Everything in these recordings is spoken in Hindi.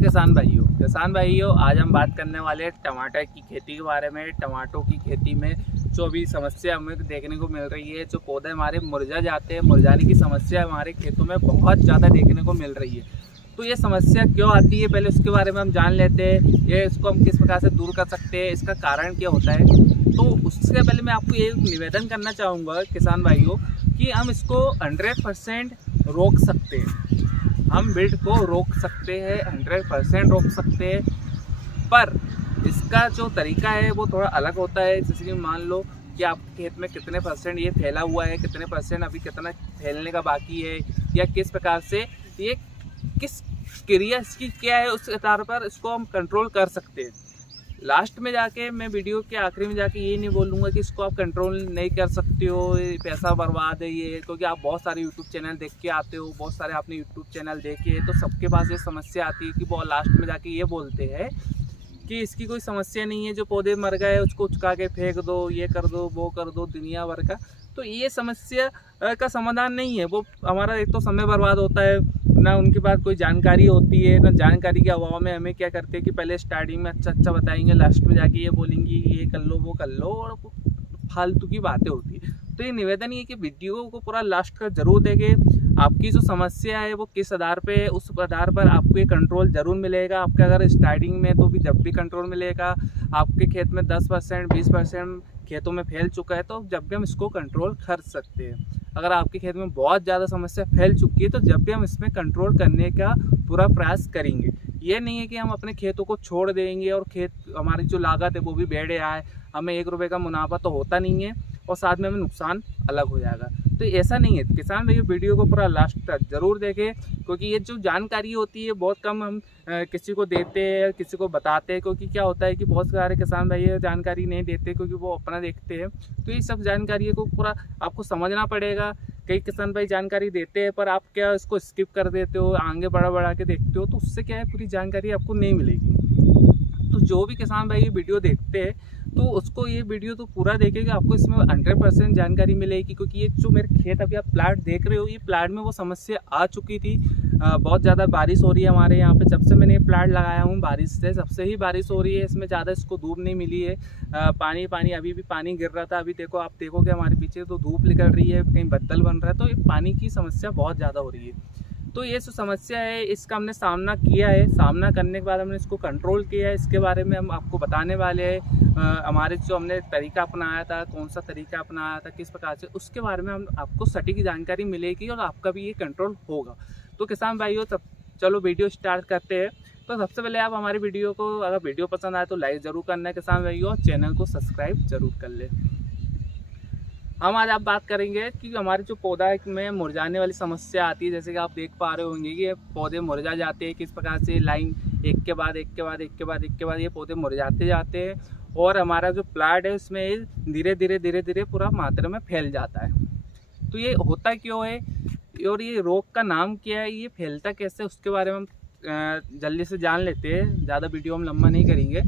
किसान भाइयों आज हम बात करने वाले हैं टमाटर की खेती के बारे में। टमाटों की खेती में जो भी समस्या हमें देखने को मिल रही है, जो पौधे हमारे मुरझा जाते हैं, मुरझाने की समस्या हमारे खेतों में बहुत ज़्यादा देखने को मिल रही है। तो ये समस्या क्यों आती है, पहले उसके बारे में हम जान लेते हैं। ये इसको हम किस प्रकार से दूर कर सकते हैं, इसका कारण क्या होता है। तो उससे पहले मैं आपको ये निवेदन करना चाहूँगा किसान भाइयों कि हम इसको 100% रोक सकते हैं। हम बिल्ड को रोक सकते हैं, 100% रोक सकते हैं, पर इसका जो तरीका है वो थोड़ा अलग होता है। जैसे कि मान लो कि आपके खेत में कितने % ये फैला हुआ है, कितने % अभी कितना फैलने का बाकी है, या किस प्रकार से ये किस क्रिया इसकी क्या है, उस आधार पर इसको हम कंट्रोल कर सकते हैं। लास्ट में जाके मैं वीडियो के आखिरी में जाके ये नहीं बोलूँगा कि इसको आप कंट्रोल नहीं कर सकते हो, पैसा बर्बाद है ये, क्योंकि आप बहुत सारे यूट्यूब चैनल देख के आते हो, बहुत सारे आपने यूट्यूब चैनल देखे, तो सबके पास ये समस्या आती है कि वो लास्ट में जाके ये बोलते हैं कि इसकी कोई समस्या नहीं है, जो पौधे मर गए उसको उचका के फेंक दो, ये कर दो, वो कर दो, दुनिया भर का। तो ये समस्या का समाधान नहीं है। वो हमारा एक तो समय बर्बाद होता है, ना उनके पास कोई जानकारी होती है, ना जानकारी के अभाव में हमें क्या करते हैं कि पहले स्टार्टिंग में अच्छा बताएंगे, लास्ट में जाके ये बोलेंगे ये कर लो, वो कर लो, और फालतू की बातें होती है। तो ये निवेदन ये कि वीडियो को पूरा लास्ट का जरूर देखें। आपकी जो समस्या है वो किस आधार पे है, उस आधार पर आपको ये कंट्रोल जरूर मिलेगा। आपका अगर स्टार्टिंग में तो भी जब भी कंट्रोल मिलेगा, आपके खेत में 10% 20% खेतों में फैल चुका है तो जब भी हम इसको कंट्रोल कर सकते हैं। अगर आपके खेत में बहुत ज़्यादा समस्या फैल चुकी है तो जब भी हम इसमें कंट्रोल करने का पूरा प्रयास करेंगे। ये नहीं है कि हम अपने खेतों को छोड़ देंगे और खेत हमारी जो लागत है वो भी बढ़े आए, हमें 1 रुपये का मुनाफा तो होता नहीं है और साथ में हमें नुकसान अलग हो जाएगा। तो ऐसा नहीं है। किसान भाई वीडियो को पूरा लास्ट तक ज़रूर देखें, क्योंकि ये जो जानकारी होती है बहुत कम हम किसी को देते हैं, किसी को बताते हैं। क्योंकि क्या होता है कि बहुत सारे किसान भाई जानकारी नहीं देते क्योंकि वो अपना देखते हैं। तो ये सब जानकारी को पूरा आपको समझना पड़ेगा। कई किसान भाई जानकारी देते हैं पर आप क्या इसको स्किप कर देते हो, आगे बढ़ा के देखते हो, तो उससे क्या है पूरी जानकारी आपको नहीं मिलेगी। तो जो भी किसान भाई ये वीडियो देखते हैं तो उसको ये वीडियो तो पूरा देखेगा, आपको इसमें 100% जानकारी मिलेगी। क्योंकि ये जो मेरे खेत अभी आप प्लाट देख रहे हो, ये प्लाट में वो समस्या आ चुकी थी। बहुत ज़्यादा बारिश हो रही है हमारे यहाँ पे। जब से मैंने ये प्लाट लगाया हूँ बारिश से, सबसे ही बारिश हो रही है। इसमें ज़्यादा इसको धूप नहीं मिली है। पानी अभी भी पानी गिर रहा था। अभी देखो, आप देखोगे हमारे पीछे तो धूप निकल रही है, कहीं बदल बन रहा है, तो ये पानी की समस्या बहुत ज़्यादा हो रही है। तो ये जो समस्या है इसका हमने सामना किया है। सामना करने के बाद हमने इसको कंट्रोल किया है। इसके बारे में हम आपको बताने वाले हैं। हमारे जो हमने तरीका अपनाया था, कौन सा तरीका अपनाया था, किस प्रकार से, उसके बारे में हम आपको सटीक जानकारी मिलेगी और आपका भी ये कंट्रोल होगा। तो किसान भाइयों तब चलो वीडियो स्टार्ट करते हैं। तो सबसे पहले आप हमारी वीडियो को, अगर वीडियो पसंद आए तो लाइक ज़रूर करना है किसान भाइयों, और चैनल को सब्सक्राइब जरूर कर ले। हम आज आप बात करेंगे कि हमारे जो पौधा में मुरझाने वाली समस्या आती है। जैसे कि आप देख पा रहे होंगे कि ये पौधे मुरझा जाते हैं, किस प्रकार से लाइन एक के बाद एक ये पौधे मुरझाते जाते हैं, और हमारा जो प्लाट है उसमें धीरे धीरे पूरा मात्रा में फैल जाता है। तो ये होता क्यों है और ये रोग का नाम क्या है, ये फैलता कैसे, उसके बारे में हम जल्दी से जान लेते हैं। ज़्यादा वीडियो हम लंबा नहीं करेंगे।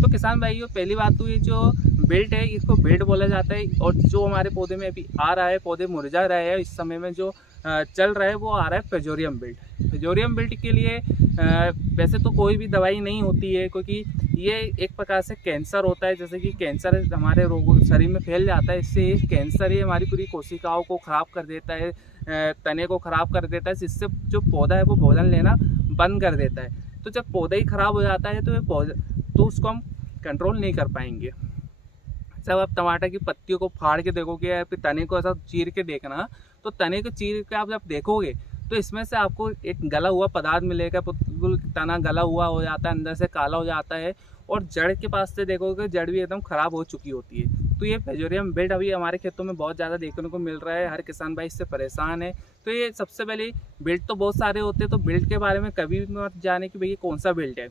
तो किसान भाइयों, पहली बात तो ये जो बेल्ट है इसको बेल्ट बोला जाता है, और जो हमारे पौधे में अभी आ रहा है, पौधे मुरझा रहे हैं इस समय में, जो चल रहा है वो आ रहा है फेजोरियम बेल्ट। फेजोरियम बेल्ट के लिए वैसे तो कोई भी दवाई नहीं होती है, क्योंकि ये एक प्रकार से कैंसर होता है। जैसे कि कैंसर हमारे रोगों शरीर में फैल जाता है, इससे ये कैंसर ही हमारी पूरी कोशिकाओं को ख़राब कर देता है, तने को ख़राब कर देता है, जिससे जो पौधा है वो भोजन लेना बंद कर देता है। तो जब पौधा ही ख़राब हो जाता है तो उसको हम कंट्रोल नहीं कर पाएंगे। जब आप टमाटर की पत्तियों को फाड़ के देखोगे या फिर तने को ऐसा चीर के देखना, तो तने को चीर के आप जब देखोगे तो इसमें से आपको एक गला हुआ पदार्थ मिलेगा। बिल्कुल तना गला हुआ हो जाता है, अंदर से काला हो जाता है, और जड़ के पास से देखोगे जड़ भी एकदम ख़राब हो चुकी होती है। तो ये फेजोरियम बेल्ट अभी हमारे खेतों में बहुत ज़्यादा देखने को मिल रहा है। हर किसान भाई इससे परेशान है। तो ये सबसे पहले बेल्ट तो बहुत सारे होते हैं, तो बेल्ट के बारे में कभी भी मत जाने कि भैया कौन सा बेल्ट है।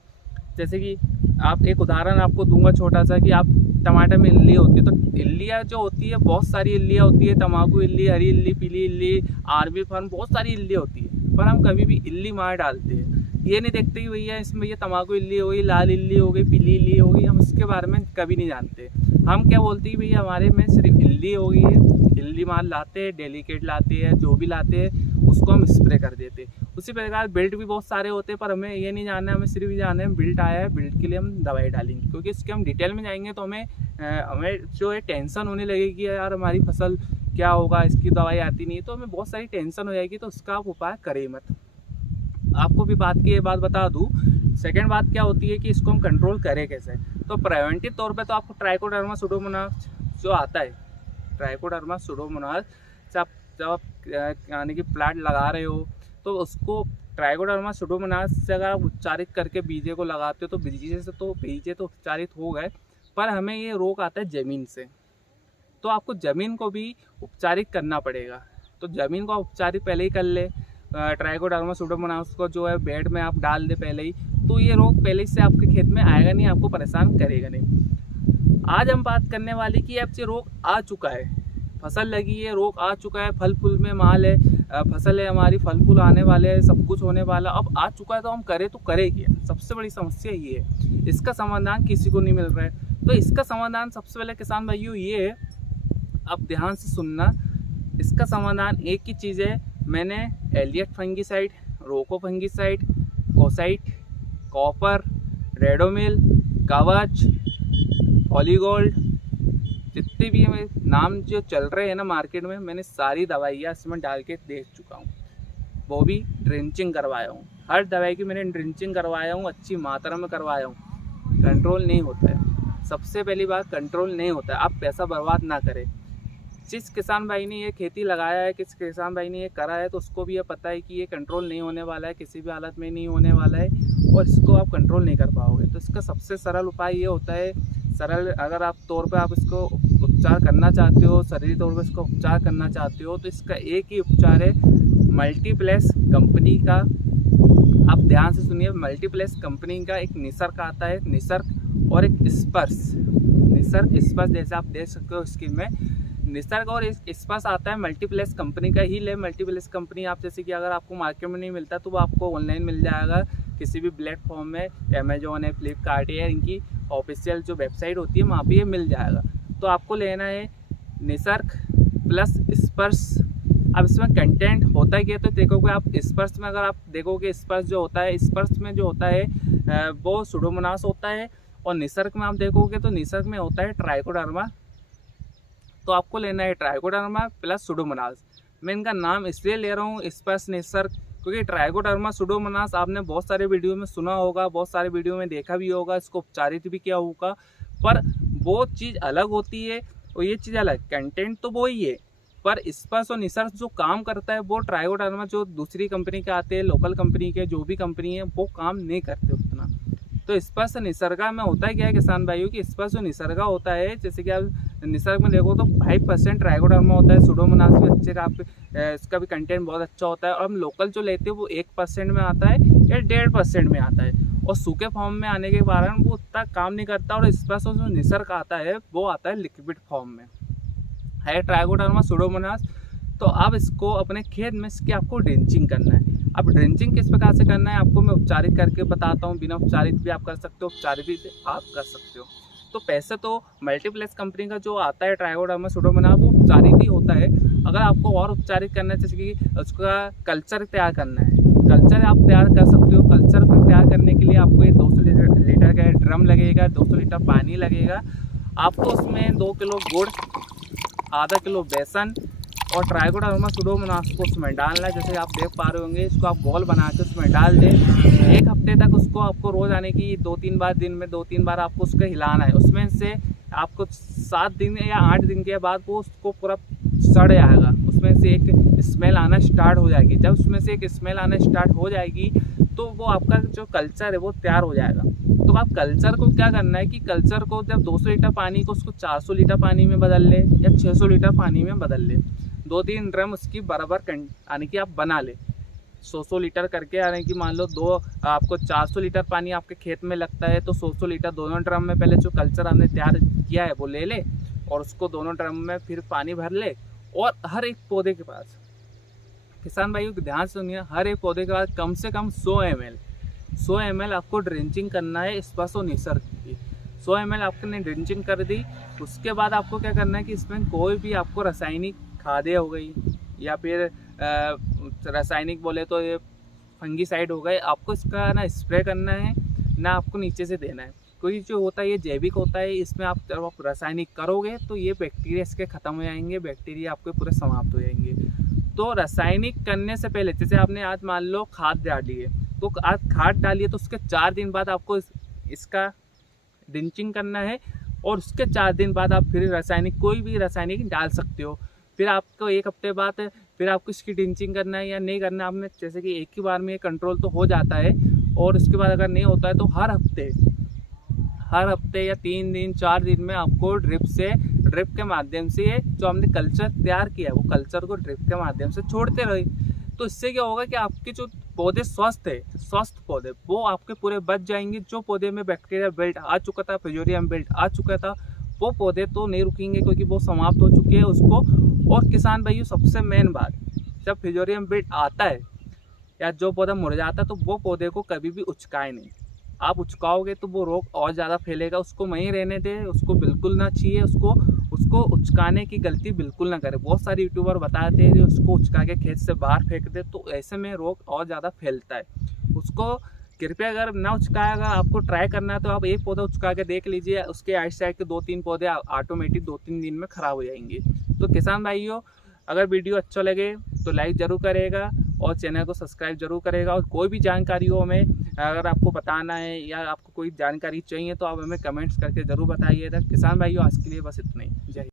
जैसे कि आप एक उदाहरण आपको दूंगा छोटा सा, कि आप टमाटर में इल्ली होती है, तो इल्लियाँ जो होती है, बहुत सारी इल्लियाँ होती है, तम्बाकू इल्ली, हरी इल्ली, पीली इल्ली, आरबी फर्म, बहुत सारी इल्लियाँ होती है, पर हम कभी भी इल्ली मार डालते हैं। ये नहीं देखते कि भैया इसमें ये तम्बाकू इल्ली हो गई, लाल इल्ली हो गई, पीली इल्ली हो गई, हम इसके बारे में कभी नहीं जानते। हम क्या बोलते हैं भैया हमारे में सिर्फ इल्ली हो गई है, इल्ली मार लाते हैं, डेलीकेट लाते हैं, जो भी लाते हैं उसको हम स्प्रे कर देते। उसी प्रकार बिल्ट भी बहुत सारे होते हैं, पर हमें ये नहीं जानना है, हमें सिर्फ ये जानना है बिल्ट आया है, बिल्ट के लिए हम दवाई डालेंगे, क्योंकि इसके हम डिटेल में जाएंगे तो हमें जो है टेंशन होने लगेगी यार हमारी फसल क्या होगा, इसकी दवाई आती नहीं है, तो हमें बहुत सारी टेंशन हो जाएगी। तो उसका आप उपाय करें मत। आपको भी ये बात बता दूँ। सेकेंड बात क्या होती है कि इसको हम कंट्रोल करें कैसे। तो प्रिवेंटिव तौर पे तो आपको ट्राइकोडर्मा सुडोमोनास जो आता है, ट्राइकोडर्मा सुडोमोनास जब आप यानी कि प्लांट लगा रहे हो तो उसको ट्राइकोडर्मा सुडोमोनास से अगर आप उपचारित करके बीजे को लगाते हो तो बीजे तो उपचारित हो गए, पर हमें ये रोग आता है ज़मीन से, तो आपको ज़मीन को भी उपचारित करना पड़ेगा। तो ज़मीन को उपचारित पहले ही कर ले, ट्राइकोडर्मा सुडोमोनास को जो है बेड में आप डाल दे पहले ही, तो ये रोग पहले से आपके खेत में आएगा नहीं, आपको परेशान करेगा नहीं। आज हम बात करने वाली कि अब ये रोग आ चुका है, फसल लगी है, रोग आ चुका है, फल फूल में माल है, फसल है हमारी, फल फूल आने वाले हैं, सब कुछ होने वाला, अब आ चुका है तो हम करें तो करें क्या। सबसे बड़ी समस्या ये है, इसका समाधान किसी को नहीं मिल रहा है। तो इसका समाधान सबसे पहले किसान भाइयों ये है, अब ध्यान से सुनना, इसका समाधान एक ही चीज़ है। मैंने एलियट फंगीसाइड, रोको फंगीसाइड, कोसाइट, कॉपर, रेडोमिल, कवच, पॉलीगोल्ड, जितने भी हमें नाम जो चल रहे हैं ना मार्केट में, मैंने सारी दवाइयाँ इसमें डाल के देख चुका हूँ, वो भी ड्रिंचिंग करवाया हूँ। हर दवाई की मैंने ड्रिंचिंग करवाया हूँ, अच्छी मात्रा में करवाया हूँ, कंट्रोल नहीं होता है। सबसे पहली बात कंट्रोल नहीं होता है। आप पैसा बर्बाद ना करें। जिस किसान भाई ने ये खेती लगाया है, किस किसान भाई ने ये करा है, तो उसको भी ये पता है कि ये कंट्रोल नहीं होने वाला है, किसी भी हालत में नहीं होने वाला है, और इसको आप कंट्रोल नहीं कर पाओगे। तो इसका सबसे सरल उपाय ये होता है, सरल अगर आप तौर पे आप इसको उपचार करना चाहते हो, शरीर तौर पे इसको उपचार करना चाहते हो, तो इसका एक ही उपचार है, मल्टीप्लेस कंपनी का। आप ध्यान से सुनिए, मल्टीप्लेस कंपनी का एक निसर्ग आता है, निसर्ग और एक स्पर्श, निसर्ग स्पर्श, जैसे आप देख सकते हो स्क्रीन में, निसर्ग और स्पर्श आता है मल्टीप्लेस कंपनी का ही ले। मल्टीप्लेस कंपनी आप जैसे कि अगर आपको मार्केट में नहीं मिलता तो वो आपको ऑनलाइन मिल जाएगा किसी भी प्लेटफॉर्म में, अमेजोन है, फ्लिपकार्ट है, इनकी ऑफिशियल जो वेबसाइट होती है वहाँ पे ये मिल जाएगा। तो आपको लेना है निसर्ग प्लस स्पर्श। अब इसमें कंटेंट होता है क्या, तो देखोगे आप स्पर्श में, अगर आप देखोगे स्पर्श जो होता है, स्पर्श में जो होता है वो सुडोमोनास होता है, और निसर्ग में आप देखोगे तो निसर्ग में होता है ट्राइकोडर्मा। तो आपको लेना है ट्राइकोडर्मा प्लस सुडोमोनास। मैं इनका नाम इसलिए ले रहा हूँ स्पर्श, निसर्ग, क्योंकि ट्राइकोडर्मा सुडोमोनास आपने बहुत सारे वीडियो में सुना होगा, बहुत सारे वीडियो में देखा भी होगा, इसको उपचारित भी किया होगा, पर वो चीज़ अलग होती है और ये चीज़ अलग, कंटेंट तो वो ही है, पर स्पर्श और निसर्ग जो काम करता है वो ट्राइकोडर्मा जो दूसरी कंपनी के आते हैं, लोकल कंपनी के जो भी कंपनी है, वो काम नहीं करते उतना। तो स्पर्श निसर्गा में होता है क्या है किसान भाइयों की, स्पर्श और निसर्गा होता है, जैसे कि आप निसर्ग में देखो तो 5% ट्राइकोडर्मा होता है, सुडोमोनास भी अच्छे का, इसका भी कंटेंट बहुत अच्छा होता है, और हम लोकल जो लेते हैं वो 1% में आता है या 1.5% में आता है, और सूखे फॉर्म में आने के कारण वो उतना काम नहीं करता। और स्पर्श और जो निसर्ग आता है वो आता है लिक्विड फॉर्म में, है ट्राइकोडर्मा सुडोमोनास। तो अब इसको अपने खेत में इसकी आपको ड्रिंचिंग करना है। अब ड्रिंचिंग किस प्रकार से करना है आपको मैं उपचारित करके बताता हूँ, बिना उपचारित भी आप कर सकते हो, उपचारित भी आप कर सकते हो। तो पैसे तो मल्टीप्लेस कंपनी का जो आता है ट्राइकोडर्मा सुडोमोनास वो उपचारित ही होता है। अगर आपको और उपचारित करना है, जैसे कि उसका कल्चर तैयार करना है, कल्चर आप तैयार कर सकते हो। कल्चर को तैयार करने के लिए आपको ये 200 लीटर का ड्रम लगेगा, 200 लीटर पानी लगेगा। आपको उसमें 2 किलो गुड़, आधा किलो बेसन और ट्राइकोडर्मा सुडोमोनास को उसमें डालना है। जैसे आप देख पा रहे होंगे, इसको आप बॉल बना के उसमें डाल दें। 1 हफ्ते तक उसको आपको रोज़ आने की 2-3 बार, दिन में 2-3 बार आपको उसको हिलाना है। उसमें से आपको 7 दिन या 8 दिन के बाद वो उसको पूरा सड़ जाएगा, उसमें से एक स्मेल आना स्टार्ट हो जाएगी। जब उसमें से एक स्मेल आना स्टार्ट हो जाएगी तो वो आपका जो कल्चर है वो तैयार हो जाएगा। तो आप कल्चर को क्या करना है कि कल्चर को जब 200 लीटर पानी को उसको 400 लीटर पानी में बदल ले या 600 लीटर पानी में बदल ले। 2-3 ड्रम उसकी बराबर यानी कि आप बना ले, 100 लीटर करके, यानी कि मान लो आपको 400 लीटर पानी आपके खेत में लगता है तो 100 लीटर दोनों ड्रम में पहले जो कल्चर आपने तैयार किया है वो ले ले, और उसको दोनों ड्रम में फिर पानी भर ले। और हर एक पौधे के पास, किसान भाइयों को ध्यान से सुनिए, हर एक पौधे के पास कम से कम 100 ml आपको ड्रिंचिंग करना है स्पर्श और निसर्ग की। 100 ml आपने ड्रिंचिंग कर दी। उसके बाद आपको क्या करना है कि इसमें कोई भी आपको रासायनिक खादें हो गई या फिर रासायनिक बोले तो ये फंगीसाइड हो गए, आपको इसका ना स्प्रे करना है ना आपको नीचे से देना है। क्योंकि जो होता है ये जैविक होता है, इसमें आप जब आप रासायनिक करोगे तो ये बैक्टीरिया इसके ख़त्म हो जाएंगे, बैक्टीरिया आपके पूरे समाप्त हो जाएंगे। तो रासायनिक करने से पहले जैसे आपने आज मान लो खाद डाली है, तो आज खाद डाली है तो उसके 4 दिन बाद आपको इसका ड्रिंचिंग करना है, और उसके 4 दिन बाद आप फिर रासायनिक कोई भी रासायनिक डाल सकते हो। फिर आपको 1 हफ्ते बाद फिर आपको इसकी ड्रिंचिंग करना है या नहीं करना आपने, जैसे कि एक ही बार में ये कंट्रोल तो हो जाता है, और उसके बाद अगर नहीं होता है तो हर हफ्ते या 3 दिन 4 दिन में आपको ड्रिप के माध्यम से जो हमने कल्चर तैयार किया है वो कल्चर को ड्रिप के माध्यम से छोड़ते रहे। तो इससे क्या होगा कि आपके जो पौधे स्वस्थ पौधे वो आपके पूरे बच जाएंगे। जो पौधे में बैक्टीरिया बेल्ट आ चुका था, फिजोरियम बेल्ट आ चुका था, वो पौधे तो नहीं रुकेंगे क्योंकि वो समाप्त हो चुके हैं उसको। और किसान भाइयों, सबसे मेन बात, जब फिजोरियम बेल्ट आता है या जो पौधा मुरझाता है तो वो पौधे को कभी भी उचकाए नहीं। आप उचकाओगे तो वो रोग और ज़्यादा फैलेगा, उसको वहीं रहने दे, उसको बिल्कुल ना चाहिए, उसको उचकाने की गलती बिल्कुल ना करे। बहुत सारे यूट्यूबर बताते हैं कि उसको उचका के खेत से बाहर फेंक दे, तो ऐसे में रोग और ज़्यादा फैलता है। उसको कृपया अगर ना उचकाएगा, आपको ट्राई करना है तो आप एक पौधा उचका के देख लीजिए, उसके आइट के 2-3 पौधे ऑटोमेटिक 2-3 दिन में ख़राब हो जाएंगे। तो किसान भाइयों, अगर वीडियो अच्छा लगे तो लाइक ज़रूर करेगा और चैनल को सब्सक्राइब जरूर करेगा। और कोई भी जानकारी हो हमें अगर आपको बताना है या आपको कोई जानकारी चाहिए तो आप हमें कमेंट्स करके ज़रूर बताइएगा। किसान भाइयों, आज के लिए बस इतना ही। जय हिंद।